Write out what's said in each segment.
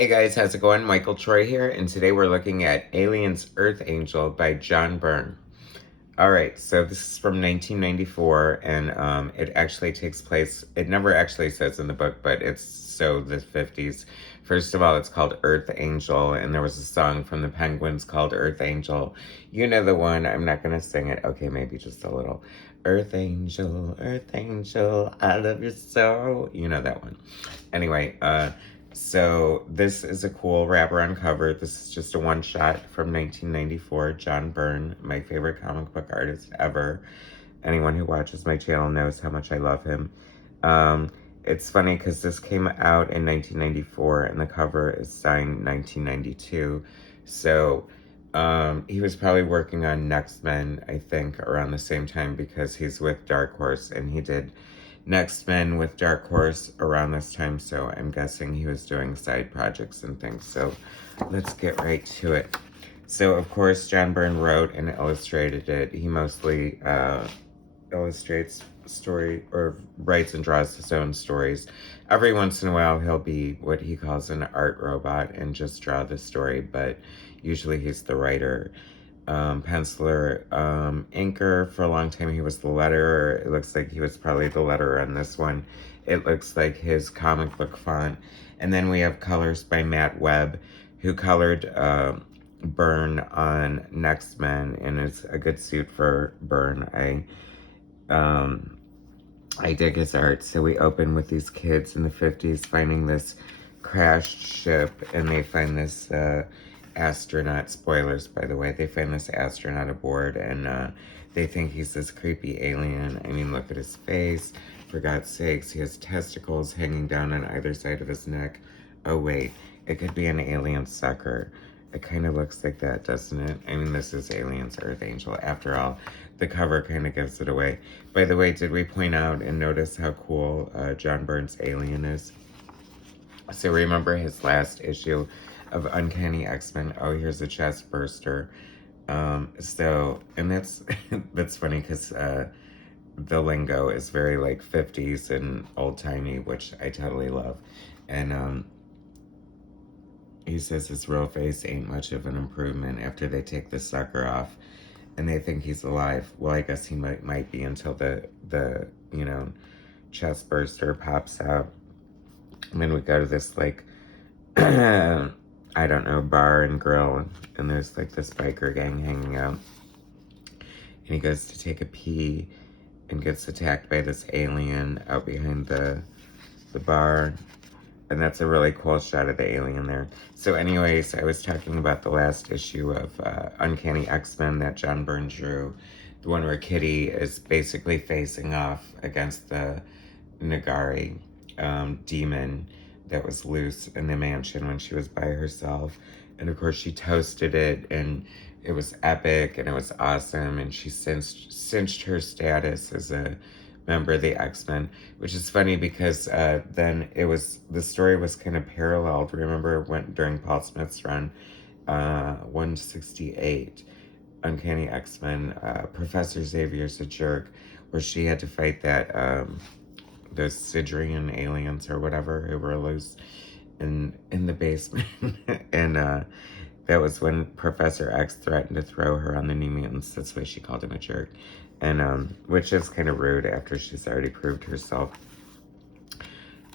Hey guys, how's it going? Michael Troy here, and today we're looking at Aliens Earth Angel by John Byrne. Alright, so this is from 1994, and it actually takes place, it never actually says in the book, but it's so the 50s. First of all, it's called Earth Angel, and there was a song from the Penguins called Earth Angel. You know the one, I'm not going to sing it. Okay, maybe just a little. Earth Angel, I love you so. You know that one. Anyway, so this is a cool wraparound cover. This is just a one-shot from 1994. John Byrne, my favorite comic book artist ever. Anyone who watches my channel knows how much I love him. It's funny because this came out in 1994 and the cover is signed 1992. So he was probably working on Next Men, I think, around the same time because he's with Dark Horse and he did Next Men with Dark Horse around this time, so I'm guessing he was doing side projects and things. So let's get right to it. So, of course, John Byrne wrote and illustrated it. He mostly illustrates story or writes and draws his own stories. Every once in a while, he'll be what he calls an art robot and just draw the story, but usually he's the writer. Penciler, inker. For a long time he was the letterer. It looks like he was probably the letterer on this one. It looks like his comic book font. And then we have colors by Matt Webb, who colored Byrne on Next Men, and it's a good suit for Byrne. I dig his art. So we open with these kids in the 50s finding this crashed ship, and they find this astronaut, spoilers by the way, they find this astronaut aboard, and they think he's this creepy alien. I mean, look at his face. For God's sakes, he has testicles hanging down on either side of his neck. Oh wait, it could be an alien sucker. It kind of looks like that, doesn't it? I mean, this is Aliens Earth Angel. After all, the cover kind of gives it away. By the way, did we point out and notice how cool John Byrne's alien is? So remember his last issue of Uncanny X-Men? Oh, here's a chest burster. And that's that's funny because the lingo is very like 50s and old-timey, which I totally love. And he says his real face ain't much of an improvement after they take the sucker off and they think he's alive. Well, I guess he might be until the chest burster pops out. And then we go to this like I don't know, bar and grill, and there's like this biker gang hanging out. And he goes to take a pee and gets attacked by this alien out behind the bar. And that's a really cool shot of the alien there. So anyways, I was talking about the last issue of Uncanny X-Men that John Byrne drew. The one where Kitty is basically facing off against the Nagari demon that was loose in the mansion when she was by herself. And of course she toasted it, and it was epic and it was awesome, and she cinched her status as a member of the X-Men, which is funny because then the story was kind of paralleled. Remember during Paul Smith's run, 168, Uncanny X-Men, Professor Xavier's a jerk, where she had to fight that those Sidrian aliens or whatever who were loose in the basement. And that was when Professor X threatened to throw her on the New Mutants. That's why she called him a jerk. And which is kind of rude after she's already proved herself.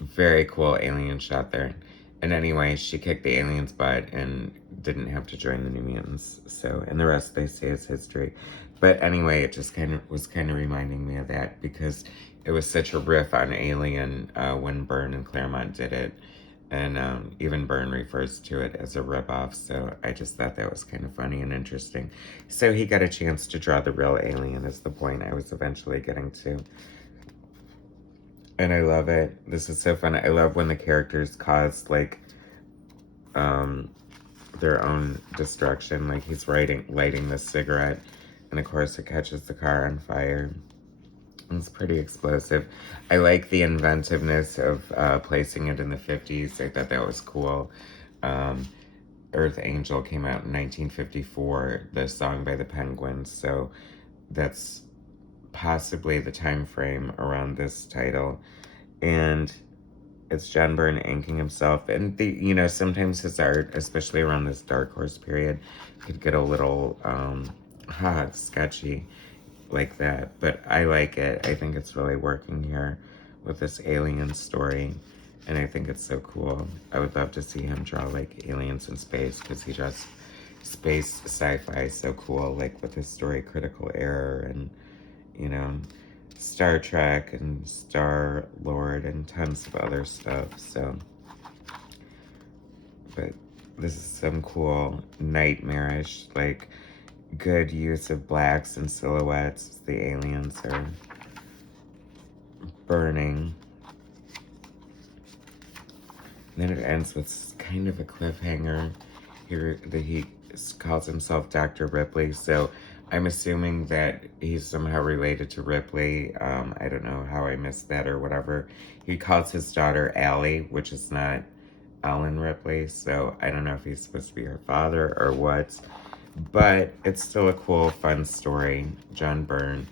Very cool alien shot there. And anyway, she kicked the alien's butt and didn't have to join the New Mutants. So, and the rest they say is history. But anyway, it just was kind of reminding me of that because it was such a riff on Alien when Byrne and Claremont did it. And even Byrne refers to it as a ripoff, so I just thought that was kind of funny and interesting. So he got a chance to draw the real alien is the point I was eventually getting to. And I love it. This is so fun. I love when the characters cause, like, their own destruction. Like, he's lighting this cigarette, and of course it catches the car on fire. It's pretty explosive. I like the inventiveness of placing it in the 50s. I thought that was cool. Earth Angel came out in 1954, the song by the Penguins, so that's possibly the time frame around this title. And It's John Byrne inking himself. And, sometimes his art, especially around this Dark Horse period, could get a little, sketchy like that. But I like it. I think it's really working here with this alien story. And I think it's so cool. I would love to see him draw, like, aliens in space, because he draws space sci-fi so cool, like, with his story Critical Error and, you know, Star Trek and Star Lord and tons of other stuff. So, but this is some cool nightmarish, like, good use of blacks and silhouettes. The aliens are burning. And then it ends with kind of a cliffhanger here that he calls himself Dr. Ripley. So I'm assuming that he's somehow related to Ripley. I don't know how I missed that or whatever. He calls his daughter Allie, which is not Ellen Ripley. So I don't know if he's supposed to be her father or what. But it's still a cool, fun story. John Byrne,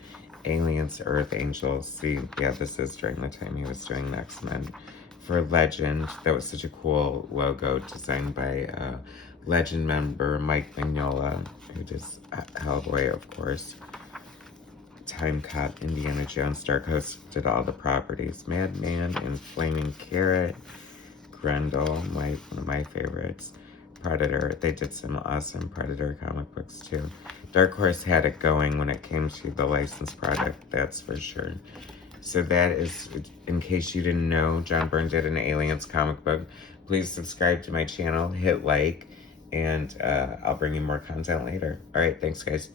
Aliens, Earth Angels. See, yeah, this is during the time he was doing the X-Men. For Legend, that was such a cool logo designed by Legend member Mike Mignola, who does Hellboy, of course. Time Cop, Indiana Jones, Dark Horse did all the properties. Madman and Flaming Carrot, Grendel, one of my favorites. Predator, they did some awesome Predator comic books too. Dark Horse had it going when it came to the licensed product, that's for sure. So that is, in case you didn't know, John Byrne did an Aliens comic book. Please subscribe to my channel, hit like, and I'll bring you more content later. All right, thanks guys.